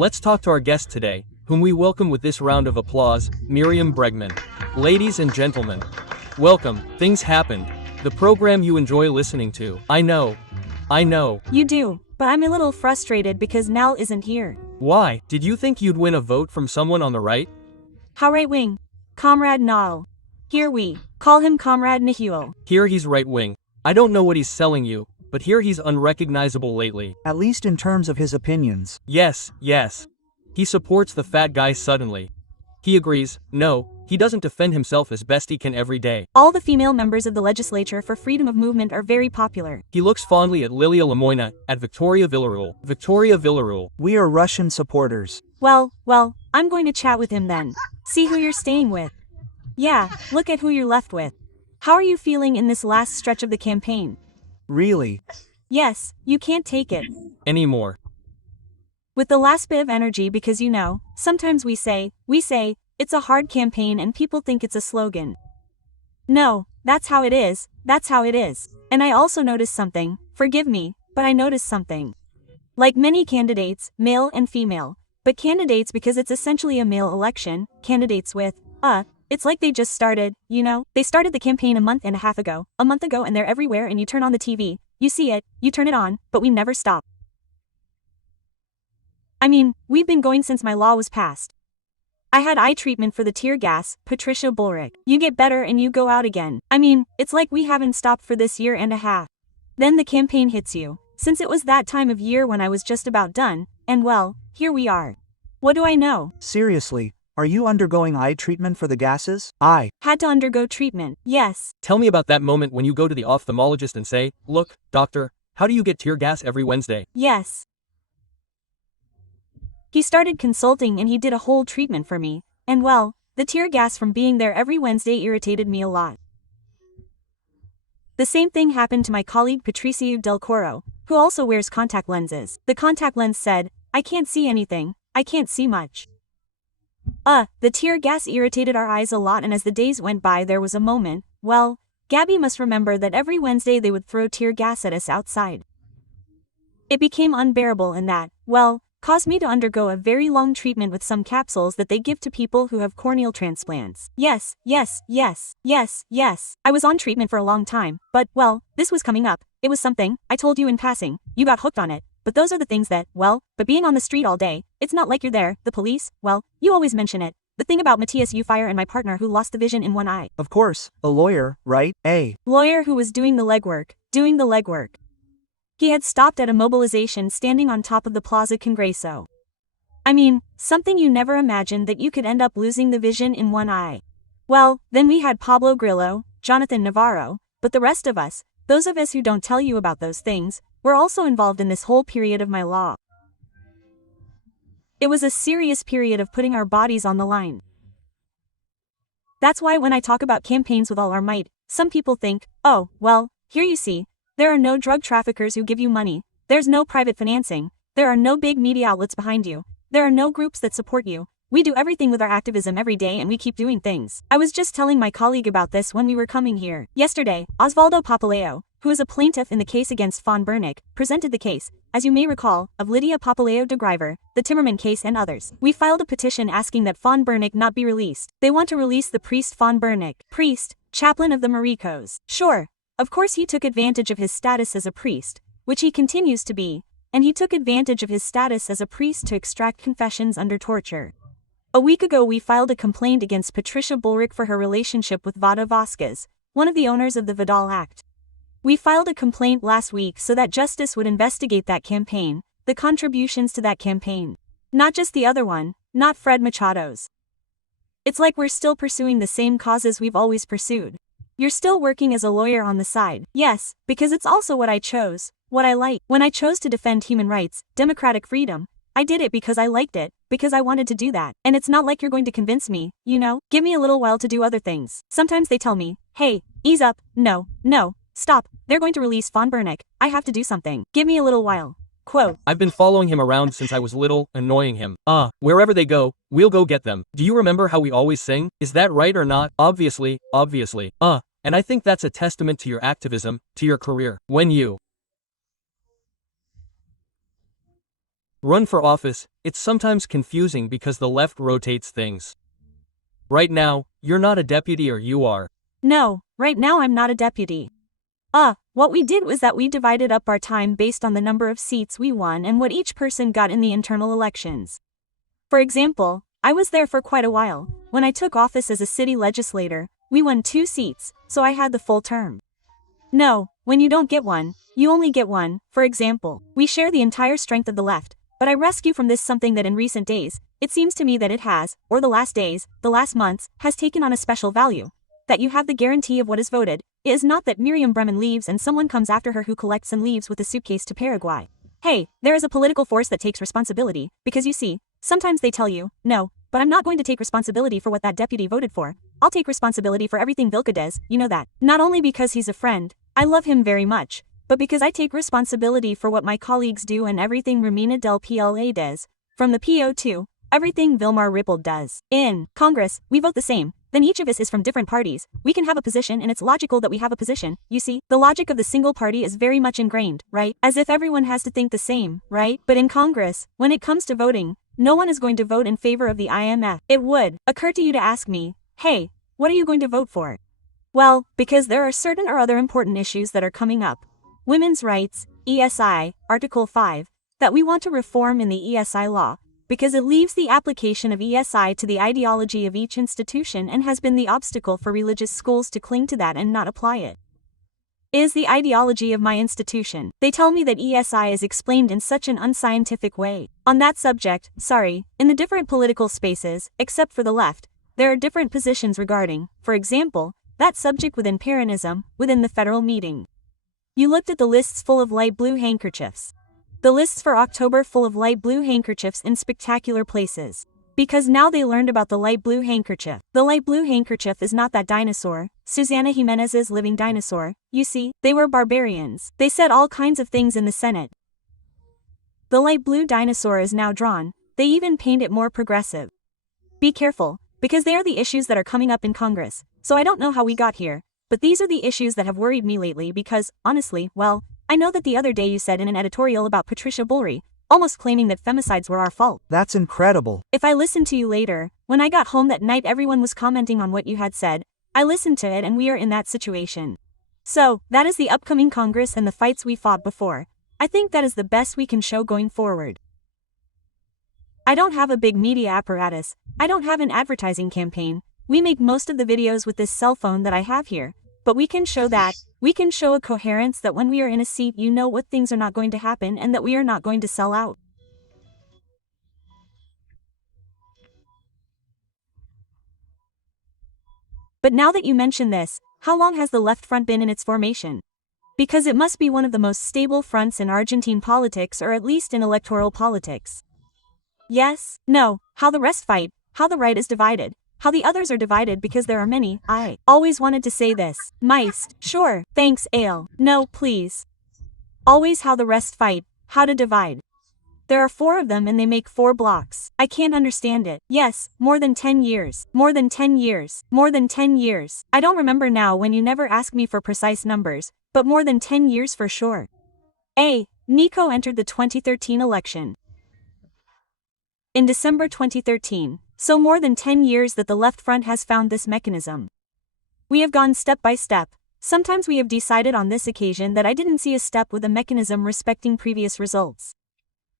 Let's talk to our guest today, whom we welcome with this round of applause, Miriam Bregman. Ladies and gentlemen, welcome. Things happened. The program you enjoy listening to. I know. You do, but I'm a little frustrated because Nal isn't here. Why? Did you think you'd win a vote from someone on the right? How right wing? Comrade Nal. Here we call him Comrade Nihil. Here he's right wing. I don't know what he's selling you, but here he's unrecognizable lately. At least in terms of his opinions. Yes. He supports the fat guy suddenly. He agrees, no, he doesn't defend himself as best he can every day. All the female members of the legislature for freedom of movement are very popular. He looks fondly at Lilia Lemoyna, at Victoria Villarreal. We are Russian supporters. Well, I'm going to chat with him then. See who you're staying with. Yeah, look at who you're left with. How are you feeling in this last stretch of the campaign? Really? Yes, you can't take it anymore. With the last bit of energy because sometimes we say, it's a hard campaign and people think it's a slogan. No, that's how it is. And I also noticed something, forgive me, but I noticed something. Like many candidates, male and female, but candidates because it's essentially a male election, candidates with, it's like they just started, they started the campaign a month ago, and they're everywhere and you turn on the TV, you see it, you turn it on, but we never stop. I mean, we've been going since my law was passed. I had eye treatment for the tear gas, Patricia Bullrich. You get better and you go out again. I mean, it's like we haven't stopped for this year and a half. Then the campaign hits you. Since it was that time of year when I was just about done, and well, here we are. What do I know? Seriously, are you undergoing eye treatment for the gases? I had to undergo treatment, yes. Tell me about that moment when you go to the ophthalmologist and say, look, doctor, how do you get tear gas every Wednesday? Yes. He started consulting and he did a whole treatment for me, and well, the tear gas from being there every Wednesday irritated me a lot. The same thing happened to my colleague Patricia Del Coro, who also wears contact lenses. The contact lens said, I can't see anything, I can't see much. The tear gas irritated our eyes a lot, and as the days went by there was a moment, well, Gabby must remember that every Wednesday they would throw tear gas at us outside. It became unbearable and that, well, caused me to undergo a very long treatment with some capsules that they give to people who have corneal transplants. Yes. I was on treatment for a long time, but, well, this was coming up. It was something, I told you in passing, you got hooked on it. But those are the things that, well, but being on the street all day, it's not like you're there, the police, well, you always mention it. The thing about Matthias Ufire and my partner who lost the vision in one eye. Of course, a lawyer, right? A lawyer who was doing the legwork. He had stopped at a mobilization standing on top of the Plaza Congreso. I mean, something you never imagined that you could end up losing the vision in one eye. Well, then we had Pablo Grillo, Jonathan Navarro, but the rest of us, those of us who don't tell you about those things, were also involved in this whole period of my law. It was a serious period of putting our bodies on the line. That's why when I talk about campaigns with all our might, some people think, oh, well, here you see, there are no drug traffickers who give you money, there's no private financing, there are no big media outlets behind you, there are no groups that support you. We do everything with our activism every day and we keep doing things. I was just telling my colleague about this when we were coming here. Yesterday, Osvaldo Papaleo, who is a plaintiff in the case against von Bernick, presented the case, as you may recall, of Lydia Papaleo de Greiver, the Timmerman case and others. We filed a petition asking that von Bernick not be released. They want to release the priest von Bernick. Priest, chaplain of the Maricos. Sure. Of course he took advantage of his status as a priest, which he continues to be, and he took advantage of his status as a priest to extract confessions under torture. A week ago we filed a complaint against Patricia Bullrich for her relationship with Vada Vasquez, one of the owners of the Vidal Act. We filed a complaint last week so that justice would investigate that campaign, the contributions to that campaign. Not just the other one, not Fred Machado's. It's like we're still pursuing the same causes we've always pursued. You're still working as a lawyer on the side. Yes, because it's also what I chose, what I like. When I chose to defend human rights, democratic freedom, I did it because I liked it, because I wanted to do that. And it's not like you're going to convince me, give me a little while to do other things. Sometimes they tell me, hey, ease up, no, stop, they're going to release von Bernick, I have to do something. Give me a little while. Quote, I've been following him around since I was little, annoying him. Wherever they go, we'll go get them. Do you remember how we always sing? Is that right or not? Obviously. And I think that's a testament to your activism, to your career. When you Run for office, it's sometimes confusing because the left rotates things. Right now, you're not a deputy or you are. No, right now I'm not a deputy. What we did was that we divided up our time based on the number of seats we won and what each person got in the internal elections. For example, I was there for quite a while. When I took office as a city legislator, we won 2 seats, so I had the full term. No, when you don't get one, you only get one. For example, we share the entire strength of the left, but I rescue from this something that in recent days, it seems to me that it has, or the last days, the last months, has taken on a special value. That you have the guarantee of what is voted. It is not that Miriam Bremen leaves and someone comes after her who collects and leaves with a suitcase to Paraguay. Hey, there is a political force that takes responsibility, because you see, sometimes they tell you, no, but I'm not going to take responsibility for what that deputy voted for. I'll take responsibility for everything Vilca does, you know that. Not only because he's a friend, I love him very much, but because I take responsibility for what my colleagues do and everything Romina del PLA does. From the PO2, everything Vilmar Ripple does. In Congress, we vote the same. Then each of us is from different parties. We can have a position and it's logical that we have a position. You see, the logic of the single party is very much ingrained, right? As if everyone has to think the same, right? But in Congress, when it comes to voting, no one is going to vote in favor of the IMF. It would occur to you to ask me, hey, what are you going to vote for? Well, because there are certain or other important issues that are coming up. Women's rights, ESI, Article 5, that we want to reform in the ESI law, because it leaves the application of ESI to the ideology of each institution and has been the obstacle for religious schools to cling to that and not apply it. Is the ideology of my institution. They tell me that ESI is explained in such an unscientific way. On that subject, in the different political spaces, except for the left, there are different positions regarding, for example, that subject within Peronism, within the federal meeting. You looked at the lists full of light blue handkerchiefs. The lists for October full of light blue handkerchiefs in spectacular places. Because now they learned about the light blue handkerchief. The light blue handkerchief is not that dinosaur, Susana Jimenez's living dinosaur. You see, they were barbarians. They said all kinds of things in the Senate. The light blue dinosaur is now drawn. They even paint it more progressive. Be careful, because they are the issues that are coming up in Congress. So I don't know how we got here, but these are the issues that have worried me lately because, honestly, well, I know that the other day you said in an editorial about Patricia Bullrich, almost claiming that femicides were our fault. That's incredible. If I listened to you later, when I got home that night everyone was commenting on what you had said, I listened to it and we are in that situation. So, that is the upcoming Congress and the fights we fought before. I think that is the best we can show going forward. I don't have a big media apparatus. I don't have an advertising campaign. We make most of the videos with this cell phone that I have here. But we can show that. We can show a coherence that when we are in a seat you know what things are not going to happen and that we are not going to sell out. But now that you mention this, how long has the left front been in its formation? Because it must be one of the most stable fronts in Argentine politics or at least in electoral politics. Yes, no, how the rest fight, how the right is divided. How the others are divided because there are many. I always wanted to say this. Meist, sure, thanks Ale. No, please. Always how the rest fight, how to divide. There are 4 of them and they make 4 blocks. I can't understand it. Yes, more than 10 years. More than 10 years. More than 10 years. I don't remember now when you never ask me for precise numbers, but more than 10 years for sure. Nico entered the 2013 election. In December 2013. So more than 10 years that the left front has found this mechanism. We have gone step by step. Sometimes we have decided on this occasion that I didn't see a step with a mechanism respecting previous results.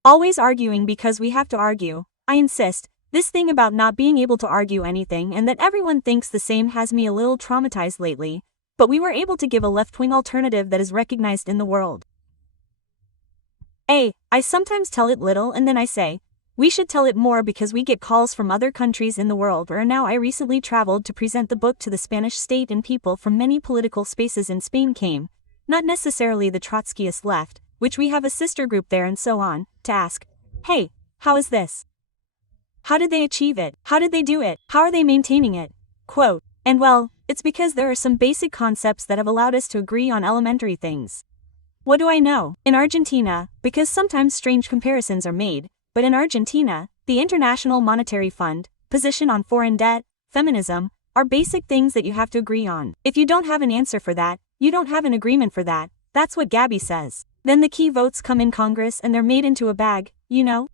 Always arguing because we have to argue. I insist, this thing about not being able to argue anything and that everyone thinks the same has me a little traumatized lately, but we were able to give a left-wing alternative that is recognized in the world. I sometimes tell it little and then I say, we should tell it more because we get calls from other countries in the world or now I recently traveled to present the book to the Spanish state and people from many political spaces in Spain came, not necessarily the Trotskyist left, which we have a sister group there and so on, to ask, hey, how is this? How did they achieve it? How did they do it? How are they maintaining it? Quote, and well, it's because there are some basic concepts that have allowed us to agree on elementary things. What do I know? In Argentina, because sometimes strange comparisons are made, but in Argentina, the International Monetary Fund, position on foreign debt, feminism, are basic things that you have to agree on. If you don't have an answer for that, you don't have an agreement for that. That's what Gabby says. Then the key votes come in Congress and they're made into a bag, you know?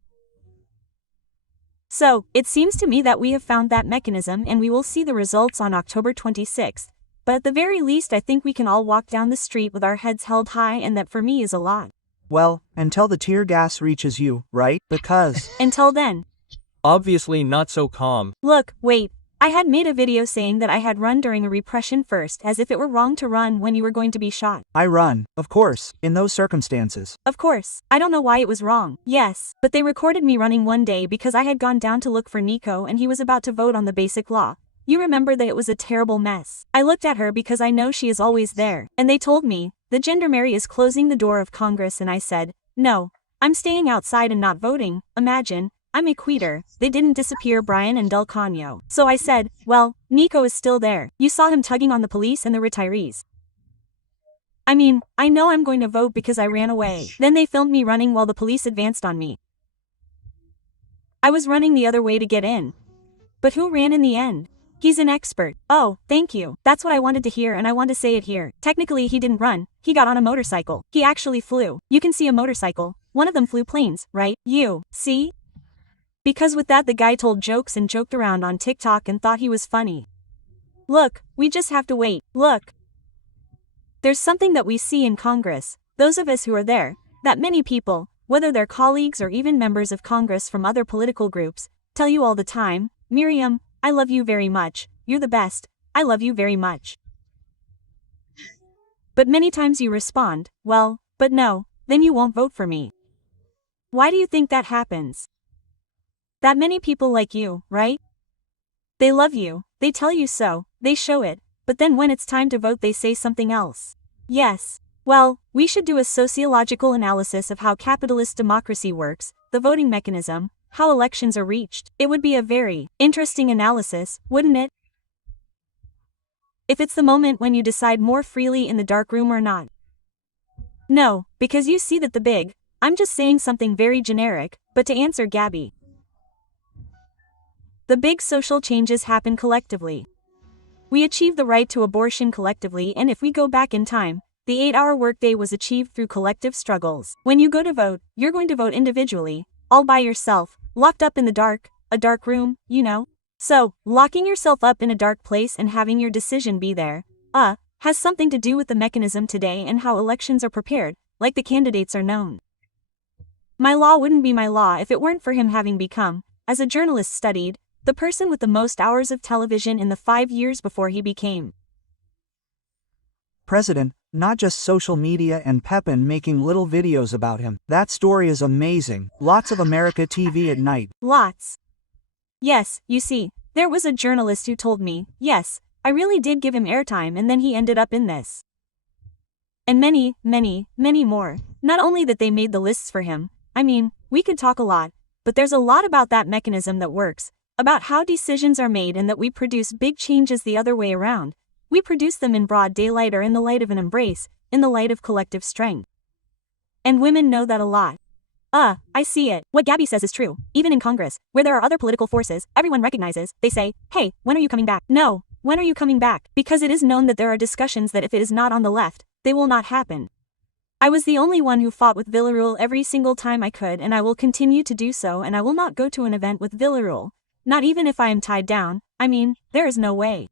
So, it seems to me that we have found that mechanism and we will see the results on October 26th. But at the very least I think we can all walk down the street with our heads held high, and that for me is a lot. Well, until the tear gas reaches you, right? Because Until then. Obviously not so calm. Look, wait. I had made a video saying that I had run during a repression first, as if it were wrong to run when you were going to be shot. I run, of course, in those circumstances. Of course. I don't know why it was wrong. Yes, but they recorded me running one day because I had gone down to look for Nico and he was about to vote on the basic law. You remember that it was a terrible mess. I looked at her because I know she is always there, and they told me, the gendarmerie is closing the door of Congress, and I said, no, I'm staying outside and not voting. Imagine, I'm a quitter. They didn't disappear Brian and Del Cano. So I said, well, Nico is still there. You saw him tugging on the police and the retirees. I mean, I know I'm going to vote because I ran away. Then they filmed me running while the police advanced on me. I was running the other way to get in. But who ran in the end? He's an expert. Oh, thank you. That's what I wanted to hear, and I want to say it here. Technically he didn't run, he got on a motorcycle. He actually flew. You can see a motorcycle. One of them flew planes, right? You see? Because with that the guy told jokes and joked around on TikTok and thought he was funny. Look, we just have to wait. Look. There's something that we see in Congress, those of us who are there, that many people, whether they're colleagues or even members of Congress from other political groups, tell you all the time, Miriam, I love you very much, you're the best, I love you very much. But many times you respond, well, but no, then you won't vote for me. Why do you think that happens? That many people like you, right? They love you, they tell you so, they show it, but then when it's time to vote they say something else. Yes. Well, we should do a sociological analysis of how capitalist democracy works, the voting mechanism, how elections are reached. It would be a very interesting analysis, wouldn't it? If it's the moment when you decide more freely in the dark room or not. No, because you see that the big, I'm just saying something very generic, but to answer Gabby. The big social changes happen collectively. We achieve the right to abortion collectively, and if we go back in time, the 8-hour workday was achieved through collective struggles. When you go to vote, you're going to vote individually, all by yourself, locked up in the dark, a dark room, you know? So, locking yourself up in a dark place and having your decision be there, has something to do with the mechanism today and how elections are prepared, like the candidates are known. My law wouldn't be my law if it weren't for him having become, as a journalist studied, the person with the most hours of television in the 5 years before he became president, not just social media and Pepin making little videos about him. That story is amazing. Lots of America TV at night. Lots. Yes, you see, there was a journalist who told me, yes, I really did give him airtime and then he ended up in this. And many, many, many more. Not only that they made the lists for him, I mean, we could talk a lot, but there's a lot about that mechanism that works, about how decisions are made and that we produce big changes the other way around. We produce them in broad daylight or in the light of an embrace, in the light of collective strength. And women know that a lot. I see it. What Gabby says is true. Even in Congress, where there are other political forces, everyone recognizes, they say, hey, when are you coming back? No, when are you coming back? Because it is known that there are discussions that if it is not on the left, they will not happen. I was the only one who fought with Villarreal every single time I could, and I will continue to do so, and I will not go to an event with Villarreal. Not even if I am tied down. I mean, there is no way.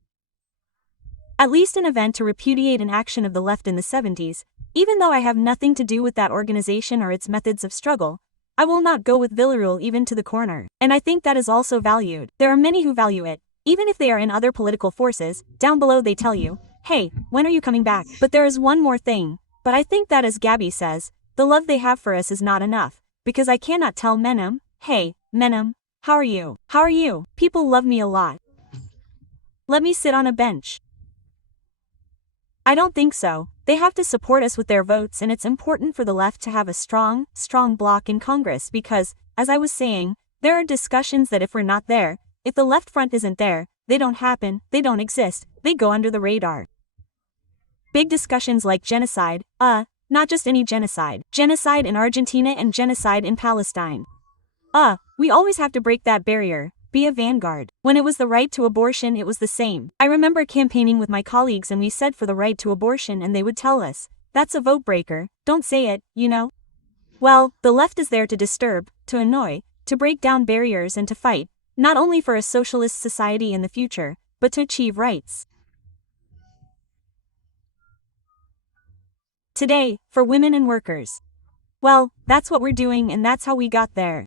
At least an event to repudiate an action of the left in the 70s, even though I have nothing to do with that organization or its methods of struggle, I will not go with Villarreal even to the corner. And I think that is also valued. There are many who value it, even if they are in other political forces. Down below they tell you, hey, when are you coming back? But there is one more thing. But I think that, as Gabby says, the love they have for us is not enough, because I cannot tell Menem, hey, Menem, how are you? How are you? People love me a lot. Let me sit on a bench. I don't think so. They have to support us with their votes, and it's important for the left to have a strong bloc in Congress because, as I was saying, there are discussions that if we're not there, if the left front isn't there, they don't happen, they don't exist, they go under the radar. Big discussions like genocide, not just any genocide. Genocide in Argentina and genocide in Palestine. We always have to break that barrier. Be a vanguard. When it was the right to abortion, it was the same. I remember campaigning with my colleagues and we said for the right to abortion and they would tell us, that's a vote breaker, don't say it, you know? Well, the left is there to disturb, to annoy, to break down barriers and to fight, not only for a socialist society in the future, but to achieve rights. Today, for women and workers. Well, that's what we're doing and that's how we got there.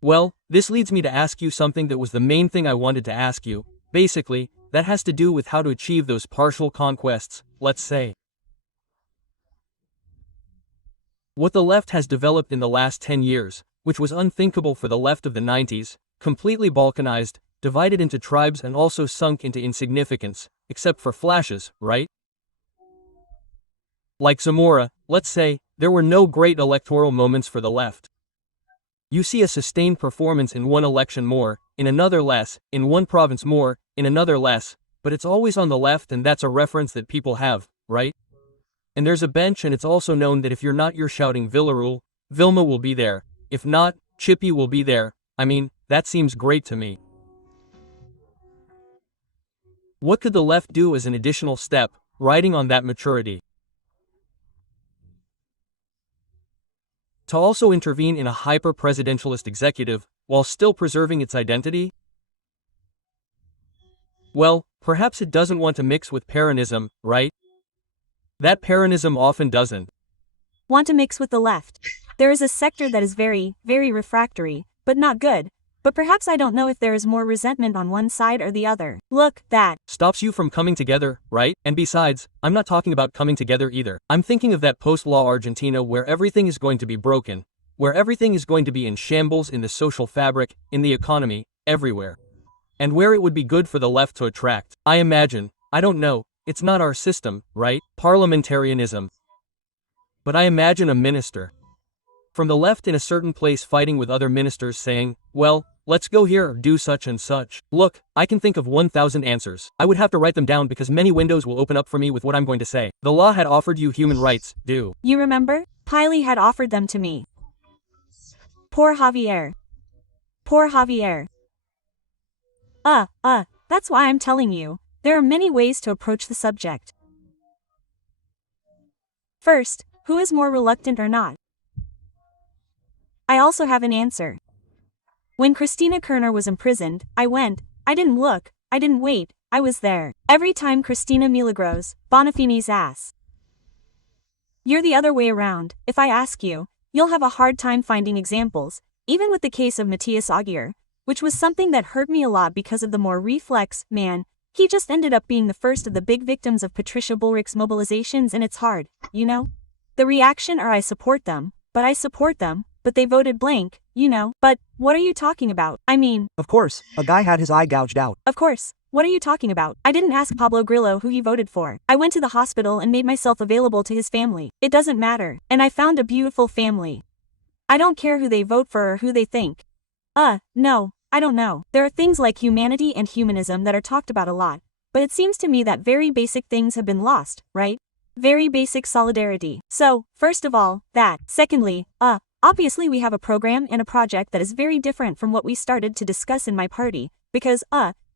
Well, this leads me to ask you something that was the main thing I wanted to ask you. Basically, that has to do with how to achieve those partial conquests, let's say. What the left has developed in the last 10 years, which was unthinkable for the left of the 90s, completely balkanized, divided into tribes and also sunk into insignificance, except for flashes, right? Like Zamora, let's say, there were no great electoral moments for the left. You see a sustained performance in one election more, in another less, in one province more, in another less, but it's always on the left and that's a reference that people have, right? And there's a bench and it's also known that if you're shouting Villarul, Vilma will be there, if not, Chippy will be there. I mean, that seems great to me. What could the left do as an additional step, riding on that maturity? To also intervene in a hyper-presidentialist executive, while still preserving its identity? Well, perhaps it doesn't want to mix with Peronism, right? That Peronism often doesn't want to mix with the left. There is a sector that is very, very refractory, but not good. But perhaps I don't know if there is more resentment on one side or the other. Look, that stops you from coming together, right? And besides, I'm not talking about coming together either. I'm thinking of that post-law Argentina where everything is going to be broken, where everything is going to be in shambles in the social fabric, in the economy, everywhere. And where it would be good for the left to attract. I imagine, I don't know, it's not our system, right? Parliamentarianism. But I imagine a minister from the left in a certain place fighting with other ministers saying, well, let's go here or do such and such. Look, I can think of 1,000 answers. I would have to write them down because many windows will open up for me with what I'm going to say. The law had offered you human rights, do you remember? Piley had offered them to me. Poor Javier. Poor Javier. That's why I'm telling you. There are many ways to approach the subject. First, who is more reluctant or not? I also have an answer. When Christina Kerner was imprisoned, I went, I didn't look, I didn't wait, I was there. Every time Christina Milagros, Bonafini's ass. You're the other way around. If I ask you, you'll have a hard time finding examples, even with the case of Matthias Aguirre, which was something that hurt me a lot because of the more reflex, man, he just ended up being the first of the big victims of Patricia Bullrich's mobilizations and it's hard, you know? The reaction are I support them, but they voted blank, you know. But, what are you talking about? I mean, Of course, a guy had his eye gouged out. of course, what are you talking about? I didn't ask Pablo Grillo who he voted for. I went to the hospital and made myself available to his family. It doesn't matter. And I found a beautiful family. I don't care who they vote for or who they think. No, I don't know. There are things like humanity and humanism that are talked about a lot, but it seems to me that very basic things have been lost, right? Very basic solidarity. So, first of all, that. Secondly, obviously we have a program and a project that is very different from what we started to discuss in my party, because,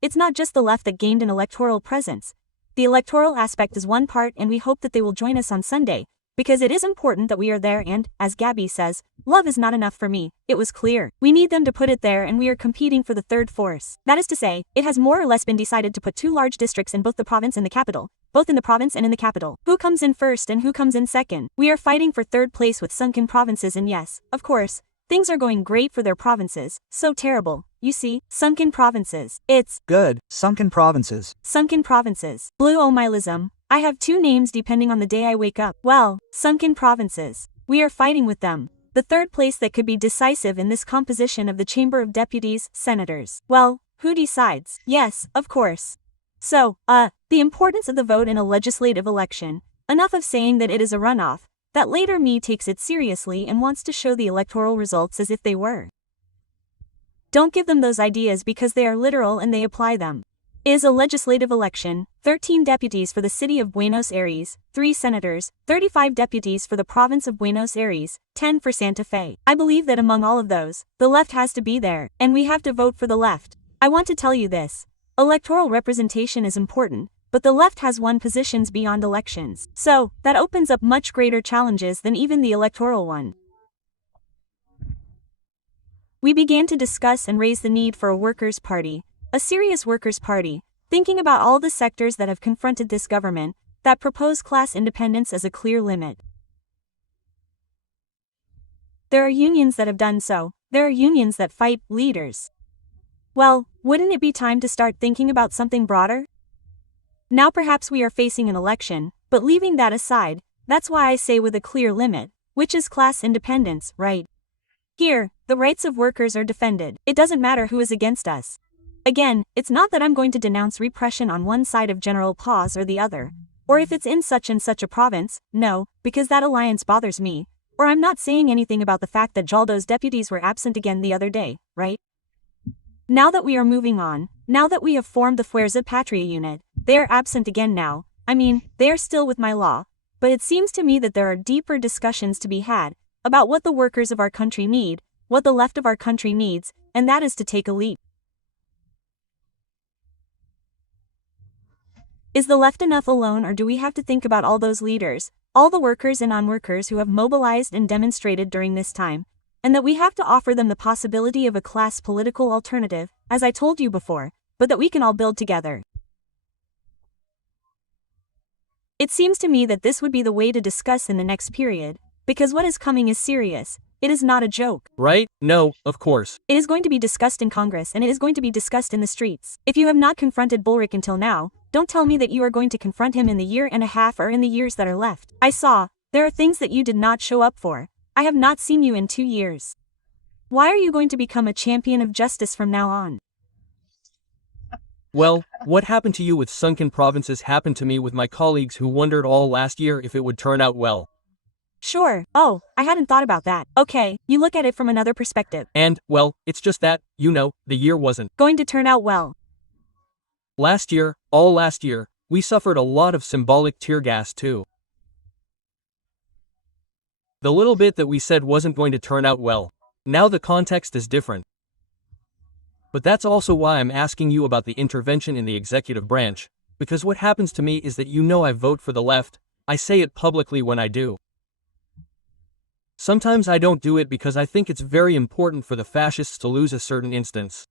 it's not just the left that gained an electoral presence. The electoral aspect is one part and we hope that they will join us on Sunday, because it is important that we are there and, as Gabby says, love is not enough for me, it was clear. We need them to put it there and we are competing for the third force. That is to say, it has more or less been decided to put two large districts in both the province and the capital. Both in the province and in the capital. Who comes in first and who comes in second? We are fighting for third place with sunken provinces and yes, of course, things are going great for their provinces. So terrible. You see, sunken provinces. It's Good, sunken provinces. sunken provinces. Blue Omilism. I have two names depending on the day I wake up. Well, sunken provinces. We are fighting with them. The third place that could be decisive in this composition of the Chamber of Deputies, Senators. Well, who decides? Yes, of course. So, the importance of the vote in a legislative election. Enough of saying that it is a runoff, that later me takes it seriously and wants to show the electoral results as if they were. Don't give them those ideas because they are literal and they apply them. Is a legislative election, 13 deputies for the city of Buenos Aires, 3 senators, 35 deputies for the province of Buenos Aires, 10 for Santa Fe. I believe that among all of those, the left has to be there, and we have to vote for the left. I want to tell you this. Electoral representation is important, but the left has won positions beyond elections. So, that opens up much greater challenges than even the electoral one. We began to discuss and raise the need for a workers' party, a serious workers' party, thinking about all the sectors that have confronted this government, that propose class independence as a clear limit. There are unions that have done so, there are unions that fight leaders. Well, wouldn't it be time to start thinking about something broader? Now perhaps we are facing an election, but leaving that aside, that's why I say with a clear limit, which is class independence, right? Here, the rights of workers are defended. It doesn't matter who is against us. Again, it's not that I'm going to denounce repression on one side of general pause or the other, or if it's in such and such a province, no, because that alliance bothers me, or I'm not saying anything about the fact that Jaldo's deputies were absent again the other day, right? Now that we are moving on, now that we have formed the Fuerza Patria unit, they are absent again now. I mean, they are still with my law, but it seems to me that there are deeper discussions to be had about what the workers of our country need, what the left of our country needs, and that is to take a leap. Is the left enough alone, or do we have to think about all those leaders, all the workers and non-workers who have mobilized and demonstrated during this time, and that we have to offer them the possibility of a class political alternative, as I told you before, but that we can all build together? It seems to me that this would be the way to discuss in the next period, because what is coming is serious. It is not a joke. Right? No, of course. It is going to be discussed in Congress and it is going to be discussed in the streets. If you have not confronted Bullrich until now, don't tell me that you are going to confront him in the year and a half or in the years that are left. I saw, there are things that you did not show up for. I have not seen you in 2 years. Why are you going to become a champion of justice from now on? Well, what happened to you with sunken provinces happened to me with my colleagues who wondered all last year if it would turn out well. Sure. Oh, I hadn't thought about that. Okay, you look at it from another perspective. And, well, it's just that, you know, the year wasn't going to turn out well. Last year, all last year, we suffered a lot of symbolic tear gas too. The little bit that we said wasn't going to turn out well. Now the context is different. But that's also why I'm asking you about the intervention in the executive branch, because what happens to me is that you know I vote for the left, I say it publicly when I do. Sometimes I don't do it because I think it's very important for the fascists to lose a certain instance.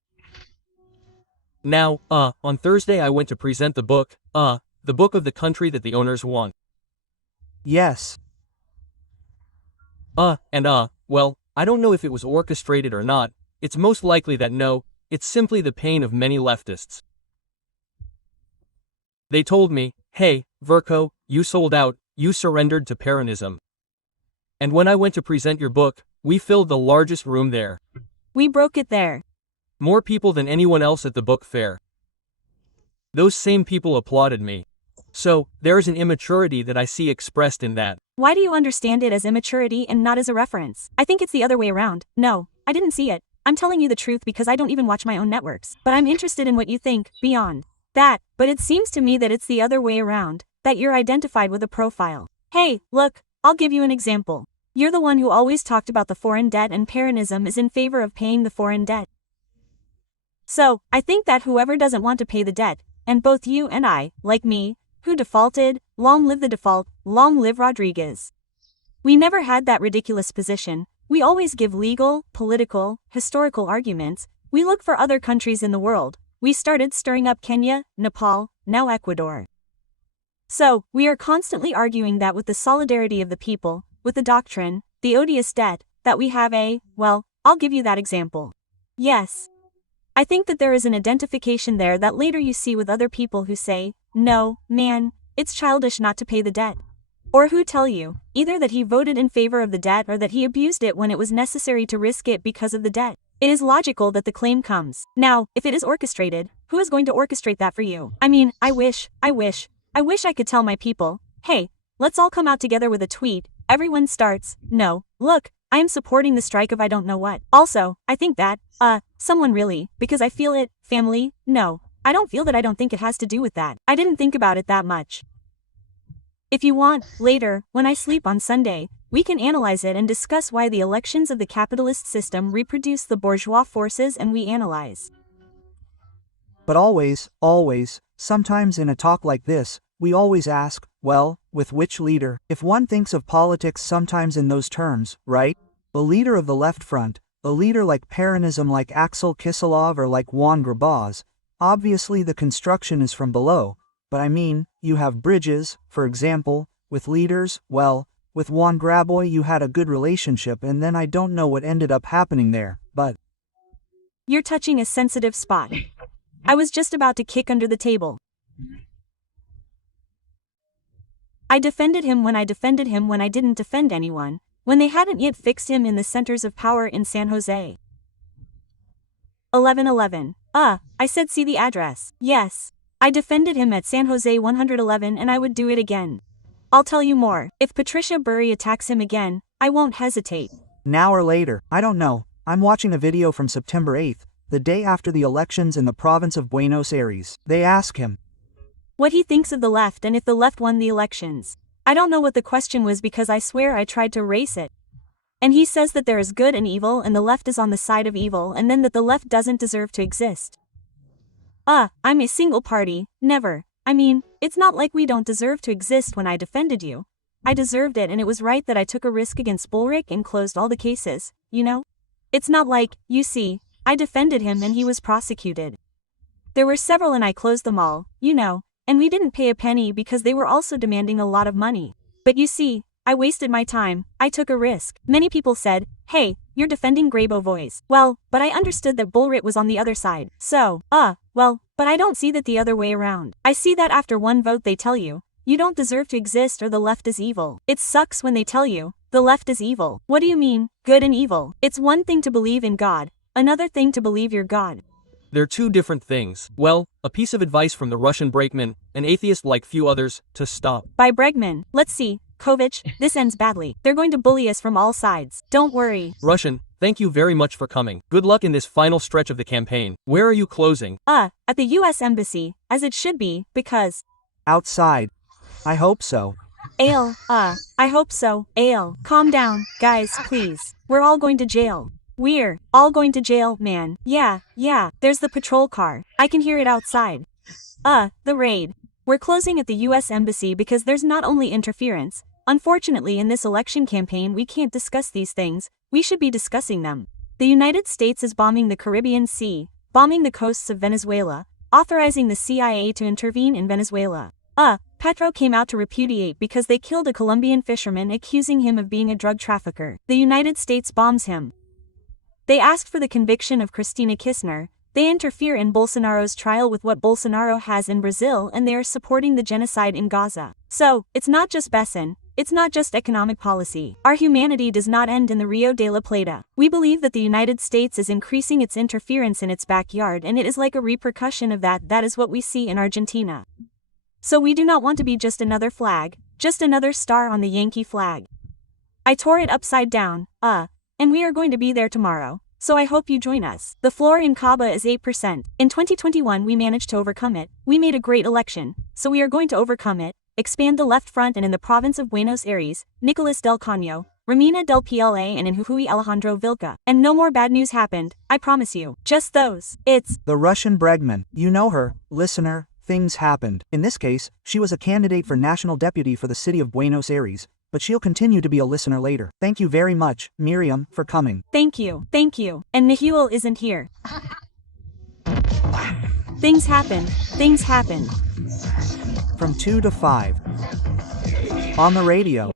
Now, on Thursday I went to present the book of the country that the owners want. Yes. Well, I don't know if it was orchestrated or not, it's most likely that no, it's simply the pain of many leftists. They told me, hey, Verco, you sold out, you surrendered to Peronism. And when I went to present your book, we filled the largest room there. We broke it there. More people than anyone else at the book fair. Those same people applauded me. So, there is an immaturity that I see expressed in that. Why do you understand it as immaturity and not as a reference? I think it's the other way around. No, I didn't see it. I'm telling you the truth because I don't even watch my own networks. But I'm interested in what you think, beyond that. But it seems to me that it's the other way around, that you're identified with a profile. Hey, look, I'll give you an example. You're the one who always talked about the foreign debt, and Peronism is in favor of paying the foreign debt. So, I think that whoever doesn't want to pay the debt, and both you and I, like me, who defaulted, long live the default, long live Rodriguez. We never had that ridiculous position. We always give legal, political, historical arguments. We look for other countries in the world. We started stirring up Kenya, Nepal, now Ecuador. So, we are constantly arguing that with the solidarity of the people, with the doctrine, the odious debt, that we have well, I'll give you that example. Yes. I think that there is an identification there that later you see with other people who say, no, man, it's childish not to pay the debt. Or who tell you, either that he voted in favor of the debt or that he abused it when it was necessary to risk it because of the debt. It is logical that the claim comes. Now, if it is orchestrated, who is going to orchestrate that for you? I mean, I wish I could tell my people, hey, let's all come out together with a tweet. Everyone starts, no, look, I am supporting the strike of I don't know what. Also, I think that, someone really, because I feel it, family, no, I don't feel that. I don't think it has to do with that. I didn't think about it that much. If you want, later, when I sleep on Sunday, we can analyze it and discuss why the elections of the capitalist system reproduce the bourgeois forces, and we analyze. But always, Sometimes in a talk like this, we always ask, well, with which leader? If one thinks of politics sometimes in those terms, right? A leader of the left front, a leader like Peronism like Axel Kicillof or like Juan Graboz, obviously the construction is from below, but I mean, you have bridges, for example, with leaders, well, with Juan Graboy you had a good relationship and then I don't know what ended up happening there, but... You're touching a sensitive spot. I was just about to kick under the table. I defended him when I defended him when I didn't defend anyone, when they hadn't yet fixed him in the centers of power in San Jose. 1111. I said see the address. Yes. I defended him at San Jose 111 and I would do it again. I'll tell you more. If Patricia Bury attacks him again, I won't hesitate. Now or later, I don't know. I'm watching a video from September 8th, the day after the elections in the province of Buenos Aires. They ask him what he thinks of the left and if the left won the elections. I don't know what the question was because I swear I tried to erase it. And he says that there is good and evil and the left is on the side of evil and then that the left doesn't deserve to exist. I'm a single party, never. I mean, it's not like we don't deserve to exist when I defended you. I deserved it and it was right that I took a risk against Bullrich and closed all the cases, you know? It's not like, you see, I defended him and he was prosecuted. There were several and I closed them all, you know, and we didn't pay a penny because they were also demanding a lot of money. But you see, I wasted my time, I took a risk. Many people said, hey, you're defending Grabovoy. Well, but I understood that Bullrich was on the other side. So, well, but I don't see that the other way around. I see that after one vote they tell you, you don't deserve to exist or the left is evil. It sucks when they tell you, the left is evil. What do you mean, good and evil? It's one thing to believe in God, another thing to believe you're God. They're two different things. Well, a piece of advice from the Russian BREGMAN, an atheist like few others, to stop. By BREGMAN, let's see, Kovich, this ends badly. They're going to bully us from all sides. Don't worry. Russian, thank you very much for coming. Good luck in this final stretch of the campaign. Where are you closing? At the US Embassy, as it should be, because... outside. I hope so. I hope so. Calm down, guys, please. We're all going to jail. We're all going to jail, man. Yeah, there's the patrol car. I can hear it outside. The raid. We're closing at the US Embassy because there's not only interference. Unfortunately, in this election campaign we can't discuss these things, we should be discussing them. The United States is bombing the Caribbean Sea, bombing the coasts of Venezuela, authorizing the CIA to intervene in Venezuela. Petro came out to repudiate because they killed a Colombian fisherman accusing him of being a drug trafficker. The United States bombs him. They asked for the conviction of Cristina Kirchner. They interfere in Bolsonaro's trial with what Bolsonaro has in Brazil and they are supporting the genocide in Gaza. So, it's not just Besson. It's not just economic policy. Our humanity does not end in the Rio de la Plata. We believe that the United States is increasing its interference in its backyard and it is like a repercussion of that. That is what we see in Argentina. So we do not want to be just another flag, just another star on the Yankee flag. I tore it upside down, and we are going to be there tomorrow. So I hope you join us. The floor in Caba is 8%. In 2021 we managed to overcome it. We made a great election, so we are going to overcome it. Expand the left front and in the province of Buenos Aires, Nicolas del Caño, Romina del PLA and in Jujuy Alejandro Vilca. And no more bad news happened, I promise you. Just those. It's the Russian BREGMAN. You know her, listener, things happened. In this case, she was a candidate for national deputy for the city of Buenos Aires, but she'll continue to be a listener later. Thank you very much, Miriam, for coming. Thank you. And Nihil isn't here. Things happen. From 2 to 5. On the radio.